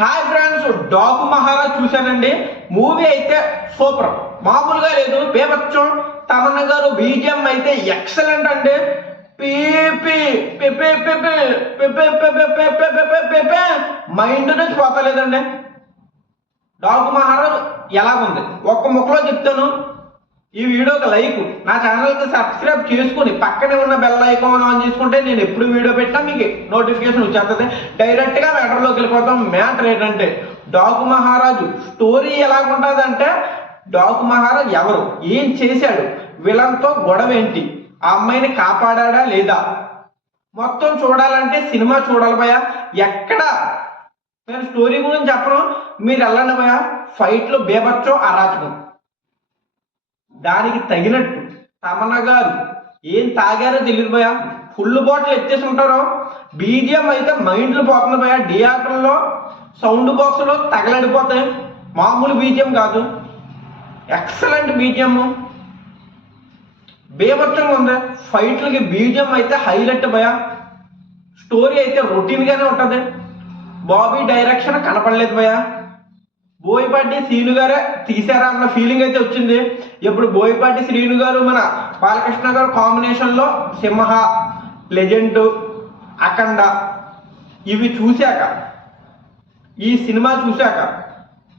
Hi friends, డాగు మహారాజ్ చూశానండి. Movie అయితే super, మామూలుగా లేదు. బేబచ్చం తమన్నా గారు బీజిఎం అయితే ఎక్సలెంట్ అండి. మైండ్ నుంచి పోతలేదండి. డాగు మహారాజ్ ఎలాగుంది ఒక్క ముక్కలో చెప్తాను. ఈ వీడియోకి లైక్, నా ఛానల్కి సబ్స్క్రైబ్ చేసుకుని పక్కనే ఉన్న బెల్ ఐకాన్ ఆన్ చేసుకుంటే నేను ఎప్పుడు వీడియో పెట్టినా మీకు నోటిఫికేషన్ వచ్చేస్తుంది. డైరెక్ట్గా మ్యాటర్లోకి వెళ్ళిపోతాం. మ్యాటర్ ఏంటంటే డాగు మహారాజు స్టోరీ ఎలాగుంటుంది అంటే, డాగు మహారాజ్ ఎవరు, ఏం చేశాడు, విలన్తో గొడవ ఏంటి, ఆ అమ్మాయిని కాపాడా లేదా, మొత్తం చూడాలంటే సినిమా చూడాలి భయ. ఎక్కడ నేను స్టోరీ గురించి చెప్పను, మీరు వెళ్ళండి భయ. ఫైట్లు బేబచ్చో అరాచకం. దానికి తగినట్టు తమన్నా గారు ఏం తాగారో తెలియదు భయ. ఫుల్ బాటిల్ ఎత్తేసి ఉంటారో. బీజిఎం అయితే మైండ్లో పోతుంది భయ. థియేటర్లో సౌండ్ బాక్స్లో తగలడిపోతాయి. మామూలు బీజిఎం కాదు, ఎక్సలెంట్ బీజిఎం. బేభత్సంగా ఉంది. ఫైట్లకి బీజిఎం అయితే హైలైట్ భయ. స్టోరీ అయితే రొటీన్గానే ఉంటుంది. బాబీ డైరెక్షన్ కనపడలేదు భయ. బోయపాటి శ్రీను గారే తీశారా అన్న ఫీలింగ్ అయితే వచ్చింది. ఇప్పుడు బోయపాటి శ్రీను గారు మన బాలకృష్ణ గారు కాంబినేషన్లో సింహ, లెజెండ్, అఖండ ఇవి చూశాక, ఈ సినిమా చూశాక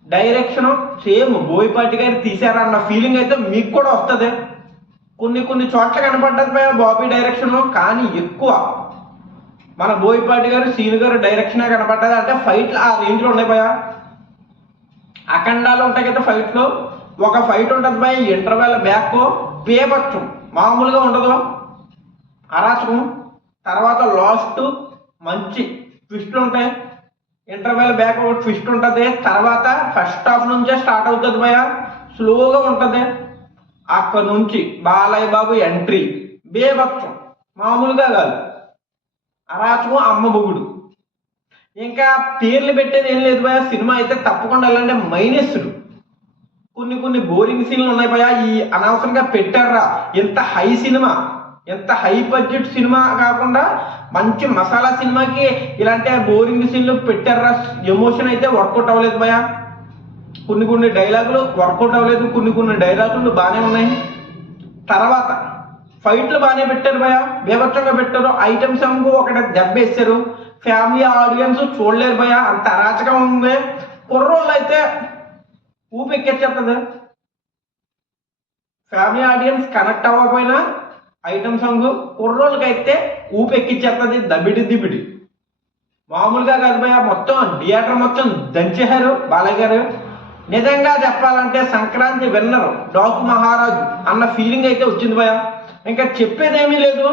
డైరెక్షన్ సేమ్ బోయపాటి గారు తీశారా అన్న ఫీలింగ్ అయితే మీకు కూడా వస్తుంది. కొన్ని చోట్ల కనపడ్డది భయ బాబీ డైరెక్షన్, కానీ ఎక్కువ మన బోయపాటి గారు శ్రీను గారు డైరెక్షన్ కనపడ్డది. అంటే ఫైట్లు ఆ రేంజ్లో ఉన్నాయి భయ. అఖండాలు ఉంటాయి కదా ఫైట్లో, ఒక ఫైట్ ఉంటుంది భయ ఇంటర్వెల్ బ్యాక్ బేబచ్చం, మామూలుగా ఉండదు, అరాచకం. తర్వాత లాస్ట్ మంచి ట్విస్ట్లు ఉంటాయి. ఇంటర్వెల్ బ్యాక్ ఒక ట్విస్ట్ ఉంటుంది. తర్వాత ఫస్ట్ హాఫ్ నుంచే స్టార్ట్ అవుతుంది భయ, స్లోగా ఉంటుంది. అక్కడ నుంచి బాలయ్య బాబు ఎంట్రీ బేబచ్చం, మామూలుగా కాదు, అరాచకం, అమ్మ బొగుడు. ఇంకా పేర్లు పెట్టేది ఏం లేదు భయ. సినిమా అయితే తప్పకుండా వెళ్ళండి. మైనస్లు కొన్ని బోరింగ్ సీన్లు ఉన్నాయి భయ. ఈ అనవసరంగా పెట్టారా, ఎంత హై సినిమా, ఎంత హై బడ్జెట్ సినిమా కాకుండా మంచి మసాలా సినిమాకి ఇలాంటి బోరింగ్ సీన్లు పెట్టారా. ఎమోషన్ అయితే వర్కౌట్ అవ్వలేదు భయ. కొన్ని డైలాగులు వర్కౌట్ అవ్వలేదు, కొన్ని డైలాగులు బాగానే ఉన్నాయి. తర్వాత ఫైట్లు బాగానే పెట్టారు భయ, బేభత్సంగా పెట్టారు. ఐటమ్ సాంగ్ ఒకటి దెబ్బేస్తారు. ఫ్యామిలీ ఆడియన్స్ చూడలేరు భయ, అంత అరాచకం ఉంది. కుర్రోళ్ళు అయితే ఊపెక్కేస్తుంది. ఫ్యామిలీ ఆడియన్స్ కనెక్ట్ అవ్వకపోయినా ఐటమ్ సాంగ్ కుర్రోళ్ళకైతే ఊపెక్కిచ్చేస్తుంది. దబిడి మామూలుగా కాదు భయ. మొత్తం థియేటర్ మొత్తం దంచేశారు బాలయ్య గారు. నిజంగా చెప్పాలంటే సంక్రాంతి విన్నరు డాగు మహారాజు అన్న ఫీలింగ్ అయితే వచ్చింది భయ. ఇంకా చెప్పేదేమీ లేదు.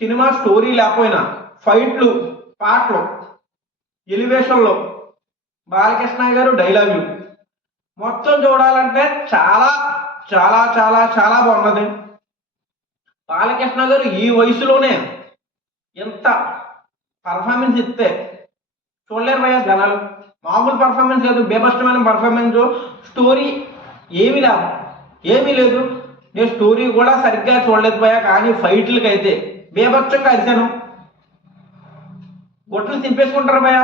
సినిమా స్టోరీ లేకపోయినా ఫైట్లు, పాటలు, ఎలివేషన్లో బాలకృష్ణ గారు డైలాగులు మొత్తం చూడాలంటే చాలా చాలా చాలా చాలా బాగున్నది. బాలకృష్ణ గారు ఈ వయసులోనే ఎంత పర్ఫార్మెన్స్ ఇస్తే చూడలేరు భయ జనాలు. మామూలు పర్ఫార్మెన్స్ లేదు, బేభత్సమైన పర్ఫార్మెన్స్. స్టోరీ ఏమీ లేదు. నేను స్టోరీ కూడా సరిగ్గా చూడలేదు భయ. కానీ ఫైట్లకి అయితే బేభత్సంగా అరిశాను. గొట్టలు చింపేసుకుంటారు భయ.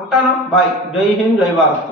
ఉంటాను, బాయ్. జై హింద్, జై భారత్.